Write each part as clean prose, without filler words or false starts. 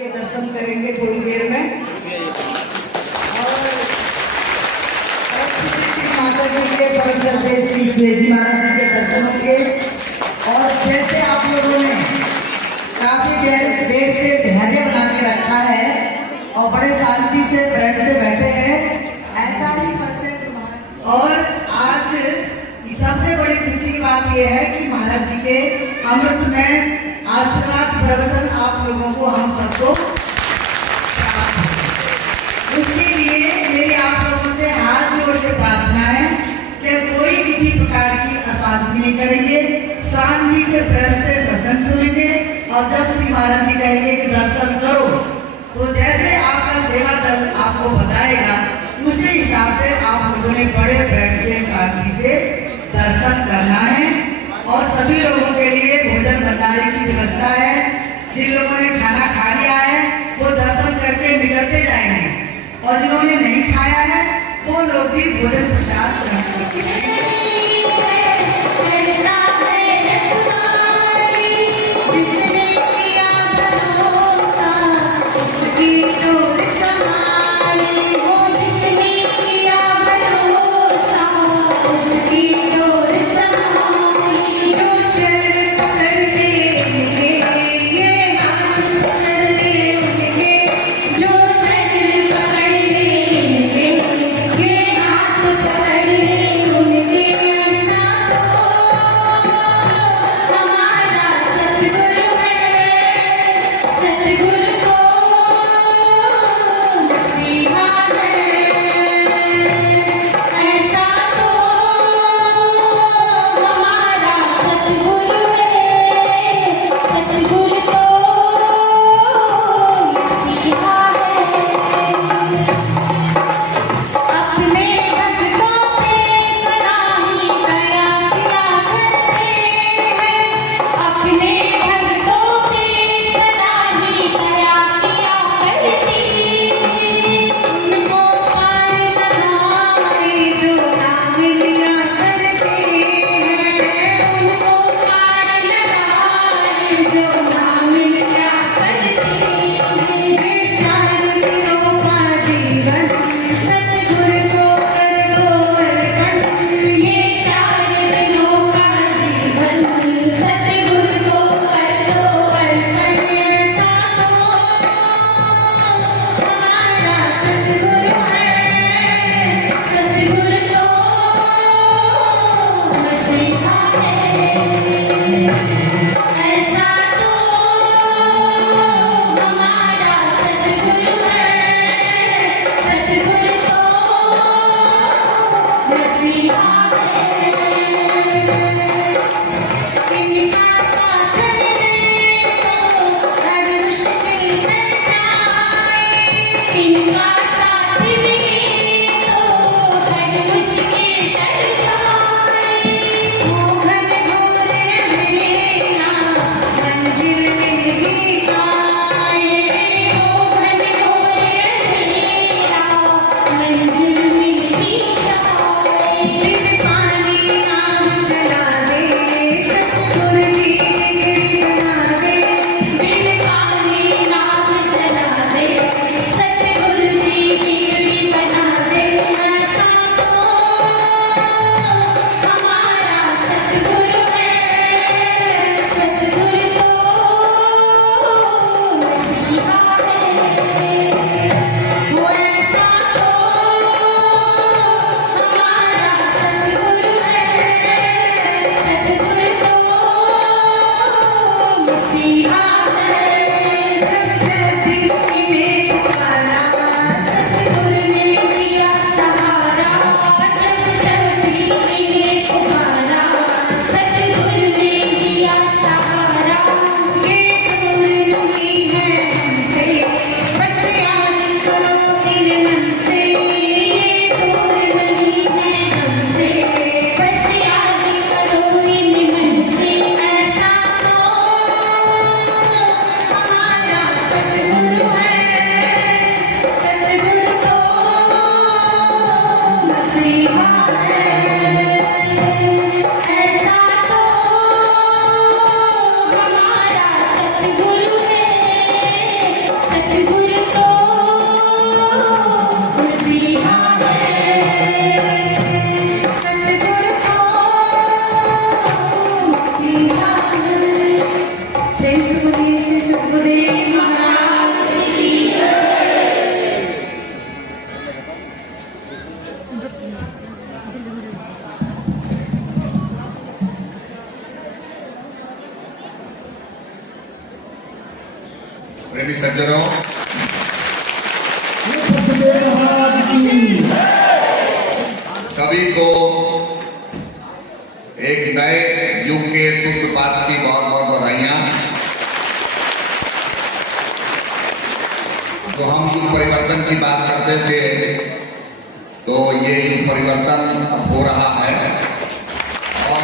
के दर्शन करेंगे थोड़ी देर में और माता जी के पवित्र श्री श्वेजी महाराज जी के दर्शन होंगे। और जैसे आप लोगों ने काफी देर से धैर्य बना के रखा है और बड़े शांति से प्रेम से बैठे हैं, ऐसा ही परसेंट। और आज सबसे बड़ी खुशी की बात यह है कि महाराज जी के अमृत में आशीर्वाद प्रवचन आप लोगों को हम सबको, उसके लिए मेरी आप लोगों से हाथ जोड़ के प्रार्थना है कि कोई किसी प्रकार की अशांति नहीं करेंगे, शांति से प्रेम से सत्संग सुनेंगे। और जब श्री महाराज जी कहेंगे कि दर्शन करो, तो जैसे आपका सेवा दल आपको बताएगा उसी हिसाब से आप लोगों ने बड़े प्रेम से शांति से दर्शन करना है। और सभी लोगों के लिए भोजन भंडारे की व्यवस्था है। जिन लोगों ने खाना खा लिया है वो दर्शन करके निकलते जाएंगे और जिन्होंने नहीं खाया है वो लोग भी भोजन प्रसाद ग्रहण करते प्रेमी सज्जनों, सभी को एक नए युग के सूत्रपात की बहुत बहुत बधाइयां। तो हम युग परिवर्तन की बात करते थे, तो ये युग परिवर्तन अब हो रहा है और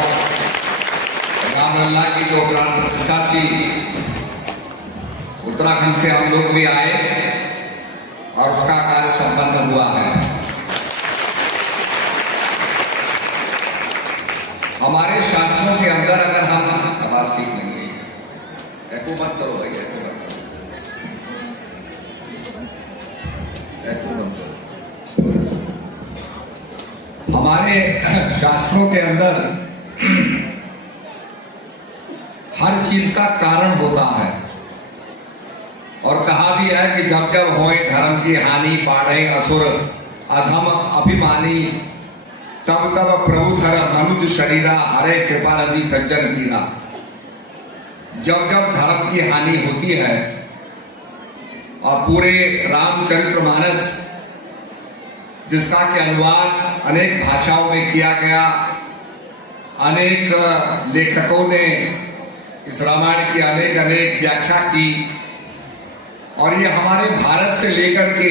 रामलला की जो प्राण प्रतिष्ठा थी, उत्तराखंड से हम लोग भी आए और उसका कार्य संपन्न हुआ है। हमारे शास्त्रों के अंदर अगर हम, आवाज ठीक नहीं हुई, एको मत करो भाई, एको मत करो, एको मत करो। हमारे शास्त्रों के अंदर हर चीज का कारण होता है और कहा भी है कि जब जब होए धर्म की हानि, पाढ़े असुर अधम अभिमानी, तब तब प्रभु धर मनुज शरीरा, हरे कृपा नदी सज्जन पीरा। जब जब धर्म की हानि होती है और पूरे रामचरितमानस, जिसका के अनुवाद अनेक भाषाओं में किया गया, अनेक लेखकों ने इस रामायण की अनेक अनेक व्याख्या की और ये हमारे भारत से लेकर के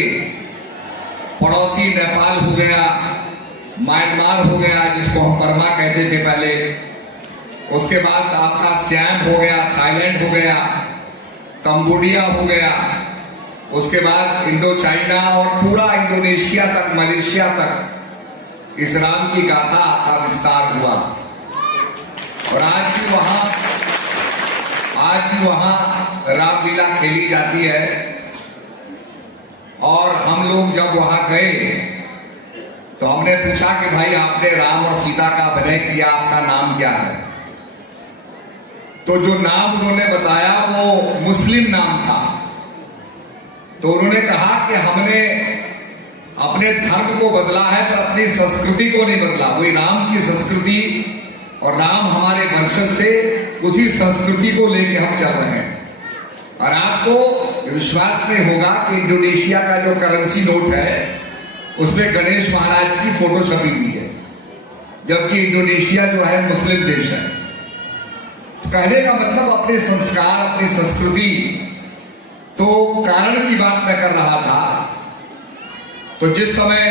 पड़ोसी नेपाल हो गया, म्यांमार हो गया जिसको हम बर्मा कहते थे पहले, उसके बाद आपका सियाम हो गया, थाईलैंड हो गया, कंबोडिया हो गया, उसके बाद इंडो चाइना और पूरा इंडोनेशिया तक, मलेशिया तक इस राम की गाथा का विस्तार हुआ। और आज भी वहां रामलीला खेली जाती है। और हम लोग जब वहां गए तो हमने पूछा कि भाई आपने राम और सीता का अभिनय किया, आपका नाम क्या है? तो जो नाम उन्होंने बताया वो मुस्लिम नाम था। तो उन्होंने कहा कि हमने अपने धर्म को बदला है पर अपनी संस्कृति को नहीं बदला। वही राम की संस्कृति और राम हमारे वंशज थे, उसी संस्कृति को लेके हम चल रहे हैं। और आपको विश्वास नहीं होगा कि इंडोनेशिया का जो करेंसी नोट है उसमें गणेश महाराज की फोटो छपी हुई है, जबकि इंडोनेशिया जो है मुस्लिम देश है। तो कहने का मतलब अपने संस्कार, अपनी संस्कृति। तो कारण की बात मैं कर रहा था। तो जिस समय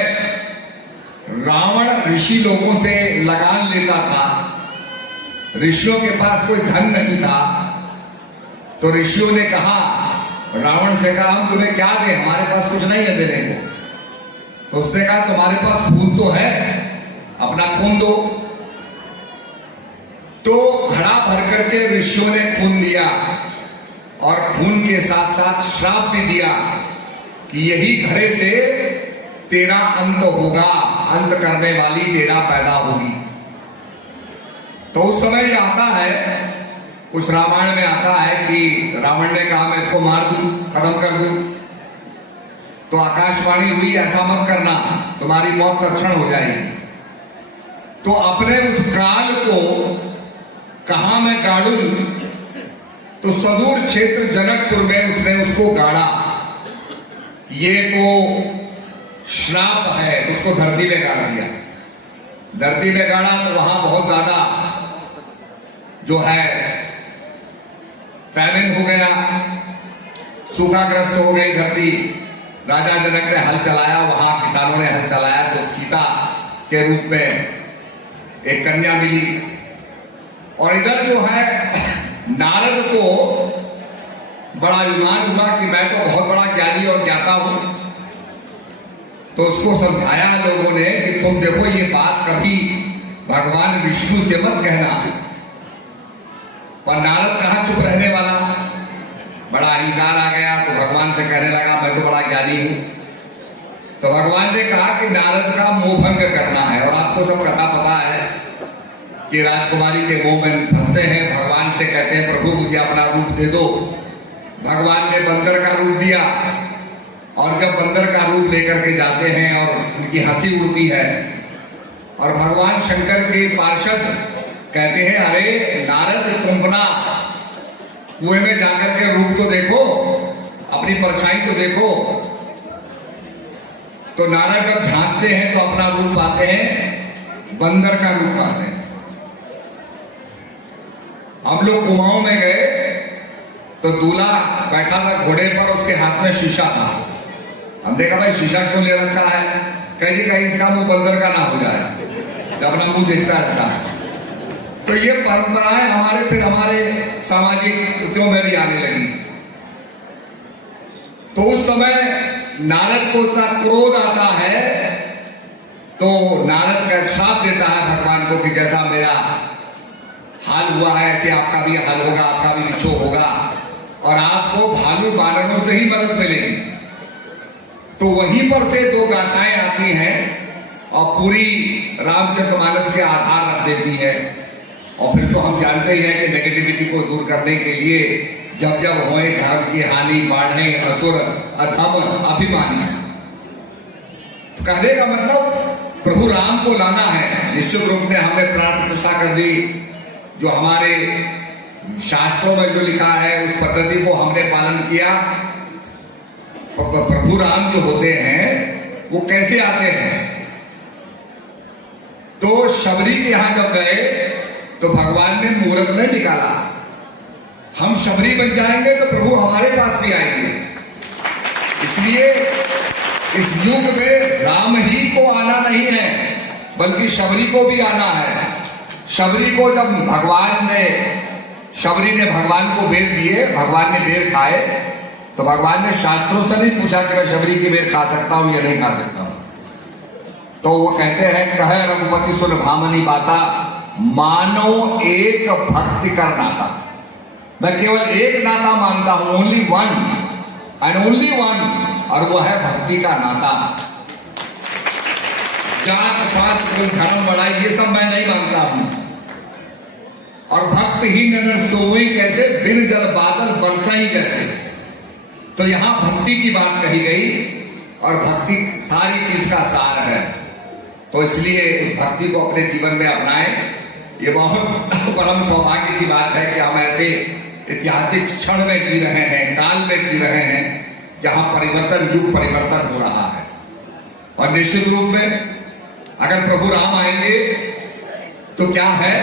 रावण ऋषि लोगों से लगान लेता था, ऋषियों के पास कोई धन नहीं था, तो ऋषियों ने कहा, रावण से कहा हम तुम्हें क्या दें, हमारे पास कुछ नहीं है देने को। तो उसने कहा तुम्हारे पास खून तो है, अपना खून दो। तो घड़ा भर करके ऋषियों ने खून दिया और खून के साथ साथ श्राप भी दिया कि यही घड़े से तेरा अंत होगा, अंत करने वाली तेरा पैदा होगी। तो उस समय आता है, कुछ रामायण में आता है कि रावण ने कहा मैं इसको मार दूं, खत्म कर दूं। तो आकाशवाणी हुई ऐसा मत करना, तुम्हारी मौत तत्क्षण हो जाएगी। तो अपने उस काल को कहां मैं गाड़ूं, तो तो सुदूर क्षेत्र जनकपुर में उसने उसको गाड़ा। ये तो श्राप है, उसको धरती में गाड़ दिया। धरती में गाड़ा तो वहां बहुत ज्यादा जो है फैमिन हो गया, सूखाग्रस्त हो गई धरती। राजा जनक ने हल चलाया, वहां किसानों ने हल चलाया तो सीता के रूप में एक कन्या मिली। और इधर जो है नारद को बड़ा अभिमान हुआ कि मैं तो बहुत बड़ा ज्ञानी और ज्ञाता हूं। तो उसको समझाया लोगों ने कि तुम देखो ये बात कभी भगवान विष्णु से मत कहना। पर नारद कहाँ चुप रहने वाला, बड़ा अहंकार आ गया तो भगवान से कहने लगा मैं तो बड़ा ज्ञानी हूं। तो भगवान ने कहा कि नारद का मोह भंग करना है। और आपको सब कथा पता है कि राजकुमारी के मोह में फंसते हैं, भगवान से कहते हैं प्रभु मुझे अपना रूप दे दो। भगवान ने बंदर का रूप दिया और जब बंदर का रूप लेकर के जाते हैं और उनकी हंसी उड़ती है और भगवान शंकर के पार्षद कहते हैं अरे नारद तुम अपना कुएं में जाकर के रूप तो देखो, अपनी परछाई तो देखो। तो नारद जब झांकते हैं तो अपना रूप पाते हैं, बंदर का रूप पाते हैं। हम लोग कुआं में गए तो दूल्हा बैठा था घोड़े पर, उसके हाथ में शीशा था। हमने कहा भाई शीशा क्यों ले रखा है? कहीं इसका मुंह बंदर का ना हो जाए, अपना मुंह देखता रहता है। तो ये परंपराएं हमारे फिर हमारे सामाजिक कृत्यों में भी आने लगी। तो उस समय नारद को इतना क्रोध आता है तो नारद का श्राप देता है भगवान को कि जैसा मेरा हाल हुआ है ऐसे आपका भी हाल होगा, आपका भी विछोह होगा और आपको भालू बानरों से ही मदद मिलेगी। तो वहीं पर से दो गाथाएं आती हैं और पूरी रामचरितमानस के आधार रख देती है। और फिर तो हम जानते ही हैं कि नेगेटिविटी को दूर करने के लिए जब जब होए धर्म की हानि, बाढ़े असुर अधम अभिमानी। तो कहने का मतलब प्रभु राम को लाना है। निश्चित रूप में हमने प्राण प्रतिष्ठा कर दी, जो हमारे शास्त्रों में जो लिखा है उस पद्धति को हमने पालन किया। प्रभु राम जो होते हैं वो कैसे आते हैं? तो शबरी के यहां जब गए तो भगवान ने मुहूर्त में निकाला, हम शबरी बन जाएंगे तो प्रभु हमारे पास भी आएंगे। इसलिए इस युग में राम ही को आना नहीं है बल्कि शबरी को भी आना है। शबरी को जब शबरी ने भगवान को बेर दिए, भगवान ने बेर खाए तो भगवान ने शास्त्रों से नहीं पूछा कि मैं शबरी की बेर खा सकता हूं या नहीं खा सकता हूं। तो वो कहते हैं कह रघुपति सुन भामनी बाता, मानो एक भक्ति कर नाता। मैं केवल एक नाता मानता हूं, only one and only one, और वो है भक्ति का नाता। जात पात कुल धर्म बड़ाई ये सब मैं नहीं मानता हूं। और भक्त ही नर सोई कैसे, बिन जल बादल बरसाई जैसे। तो यहां भक्ति की बात कही गई और भक्ति सारी चीज का सार है। तो इसलिए इस भक्ति को अपने जीवन में अपनाएं। ये बहुत परम सौभाग्य की बात है कि हम ऐसे ऐतिहासिक क्षण में जी रहे हैं, काल में जी रहे हैं जहां परिवर्तन, युग परिवर्तन हो रहा है। और निश्चित रूप में अगर प्रभु राम आएंगे तो क्या है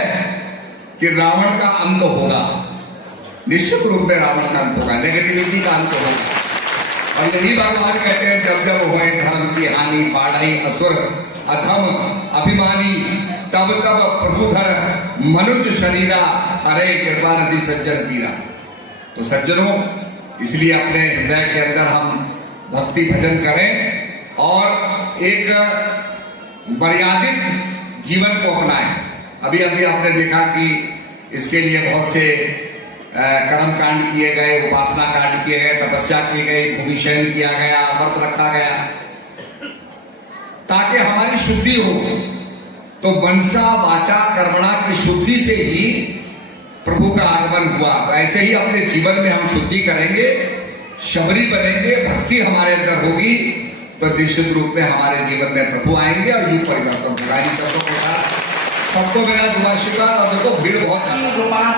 कि रावण का अंत होगा। निश्चित रूप में रावण का अंत होगा, नेगेटिविटी का अंत होगा। और यही भगवान कहते हैं जब जब हुए धर्म की हानि, बाढ़ई असुर अधम अभिमानी, तब तब प्रभुधर मनुष्य शरीरा, हरे कृपा नदी सज्जन पीरा। तो सज्जनों, इसलिए अपने हृदय के अंदर हम भक्ति भजन करें और एक मर्यादित जीवन को अपनाएं। अभी अभी आपने देखा कि इसके लिए बहुत से कर्म कांड किए गए, उपासना कांड किए गए, तपस्या की गई, भूमि शयन किया गया, व्रत रखा गया ताकि हमारी शुद्धि हो। तो मनसा वाचा कर्मणा की शुद्धि से ही प्रभु का आगमन हुआ। तो ऐसे ही अपने जीवन में हम शुद्धि करेंगे, शबरी बनेंगे, भक्ति हमारे अंदर होगी तो निश्चित रूप में हमारे जीवन में प्रभु आएंगे और युग परिवर्तन होगा। सबको मेरा दुआ आशीर्वाद। और देखो भीड़ बहुत